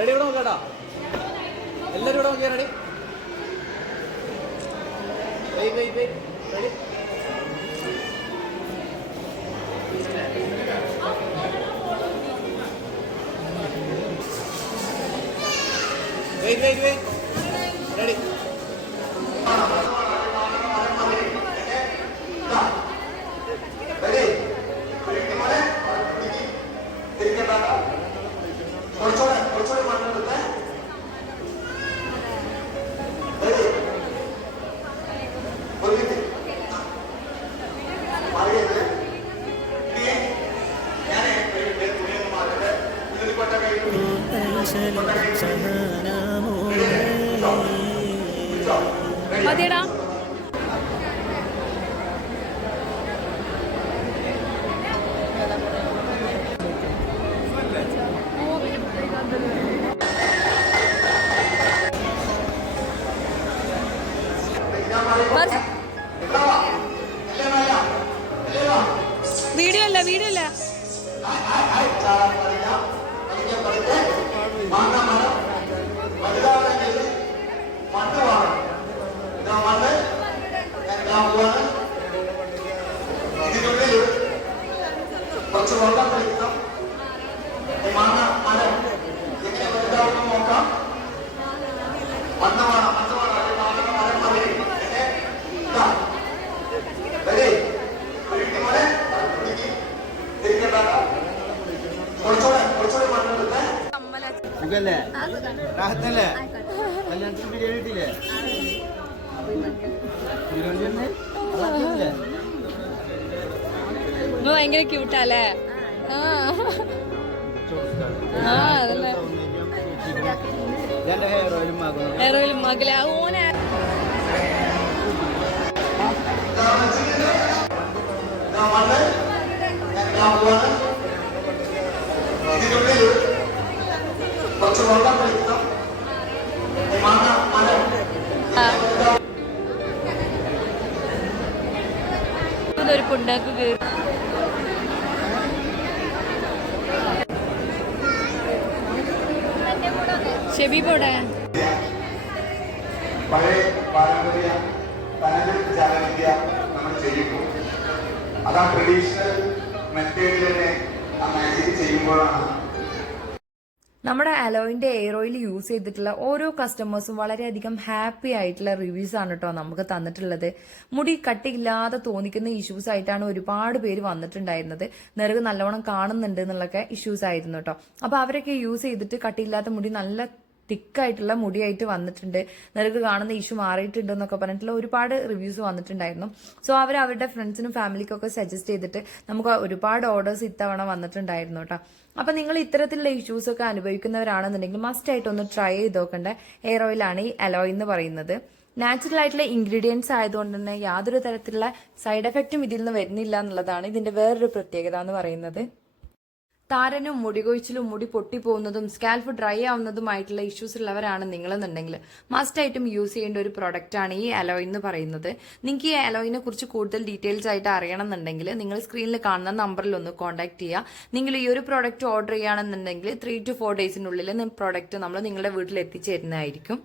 Ready ഇവിടെ നോക്കാട്ടാ എല്ലാവരും ഇവിടെ നോക്കിയാ ready ready wait wait wait ready മതിയടാ. വീഡിയോ അല്ല വീഡിയോ അല്ല. ഇടാൻ പോവാണ് ഇതിനുള്ളിൽ കുറച്ച് വെള്ളം കഴിക്കണം ഈ മണ്ണ് മരം എങ്ങനെ വലുതാവുന്നു നോക്കാം മണ്ണ് വേണം മണ്ണ് വേണം അതിൽ മണ്ണ് മരം മണ്ണെടുത്ത് സുഖല്ലേ രാഹത്തല്ലേ കല്യാണത്തിന് ബിരിയാണി കിട്ടിയില്ലേ ഭയങ്കര ക്യൂട്ടാല്ലേ ആ. ആ അതല്ലേ. ഹെയർ കയറി ഷെബി പോടെ. പഴയ പാരമ്പര്യ തനത് ജാലവിദ്യ നമ്മൾ ചെയ്യുമ്പോൾ അത് ആ മെത്തേഡിൽ തന്നെ ആ മാജിക് ചെയ്യുമ്പോഴാണ് നമ്മുടെ അലോയിന്റെ എയർ ഓയിൽ യൂസ് ചെയ്തിട്ടുള്ള ഓരോ കസ്റ്റമേഴ്സും വളരെയധികം ഹാപ്പി ആയിട്ടുള്ള റിവ്യൂസ് ആണ് കേട്ടോ നമുക്ക് തന്നിട്ടുള്ളത്. മുടി കട്ടിയില്ലാതെ തോന്നിക്കുന്ന ഇഷ്യൂസ് ആയിട്ടാണ് ഒരുപാട് പേര് വന്നിട്ടുണ്ടായിരുന്നത്. നിറവ് നല്ലവണ്ണം കാണുന്നുണ്ട് എന്നുള്ളൊക്കെ ഇഷ്യൂസ് ആയിരുന്നു കേട്ടോ അപ്പൊ അവരൊക്കെ യൂസ് ചെയ്തിട്ട് കട്ടിയില്ലാത്ത മുടി നല്ല തിക്കായിട്ടുള്ള മുടിയായിട്ട് വന്നിട്ടുണ്ട്. നിനക്ക് കാണുന്ന ഇഷ്യൂ മാറിയിട്ടുണ്ട് എന്നൊക്കെ പറഞ്ഞിട്ടുള്ള ഒരുപാട് റിവ്യൂസ് വന്നിട്ടുണ്ടായിരുന്നു. സോ അവർ അവരുടെ ഫ്രണ്ട്സിനും ഫാമിലിക്കൊക്കെ സജസ്റ്റ് ചെയ്തിട്ട് നമുക്ക് ഒരുപാട് ഓർഡേഴ്സ് ഇത്തവണ വന്നിട്ടുണ്ടായിരുന്നു കേട്ടോ അപ്പൊ നിങ്ങൾ ഇത്തരത്തിലുള്ള ഇഷ്യൂസ് ഒക്കെ അനുഭവിക്കുന്നവരാണെന്നുണ്ടെങ്കിൽ മസ്റ്റ് ആയിട്ട് ഒന്ന് ട്രൈ ചെയ്ത് നോക്കേണ്ട. ഹെയർ ഓയിലാണ് ഈ അലോയ് എന്ന് പറയുന്നത്. നാച്ചുറൽ ആയിട്ടുള്ള ഇൻഗ്രീഡിയൻസ് ആയതുകൊണ്ട് തന്നെ യാതൊരു തരത്തിലുള്ള സൈഡ് എഫക്റ്റും ഇതിൽ നിന്ന് വരുന്നില്ല എന്നുള്ളതാണ് ഇതിന്റെ വേറൊരു പ്രത്യേകത എന്ന് പറയുന്നത്. താരനും മുടി കൊഴിച്ചിലും മുടി പൊട്ടിപ്പോകുന്നതും സ്കാൽഫ് ഡ്രൈ ആവുന്നതുമായിട്ടുള്ള ഇഷ്യൂസ് ഉള്ളവരാണ് നിങ്ങളെന്നുണ്ടെങ്കിൽ മസ്റ്റ് ആയിട്ടും യൂസ് ചെയ്യേണ്ട ഒരു പ്രൊഡക്റ്റ് ആണ് ഈ അലോയ് എന്ന് പറയുന്നത്. നിങ്ങൾക്ക് ഈ അലോയിനെ കുറിച്ച് കൂടുതൽ ഡീറ്റെയിൽസ് ആയിട്ട് അറിയണമെന്നുണ്ടെങ്കിൽ നിങ്ങൾ സ്ക്രീനിൽ കാണുന്ന നമ്പറിൽ ഒന്ന് കോൺടാക്ട് ചെയ്യുക. നിങ്ങൾ ഈ ഒരു പ്രോഡക്റ്റ് ഓർഡർ ചെയ്യുകയാണെന്നുണ്ടെങ്കിൽ ത്രീ ടു ഫോർ ഡേയ്സിനുള്ളിൽ പ്രോഡക്റ്റ് നമ്മൾ നിങ്ങളുടെ വീട്ടിൽ എത്തിച്ചേരുന്നതായിരിക്കും.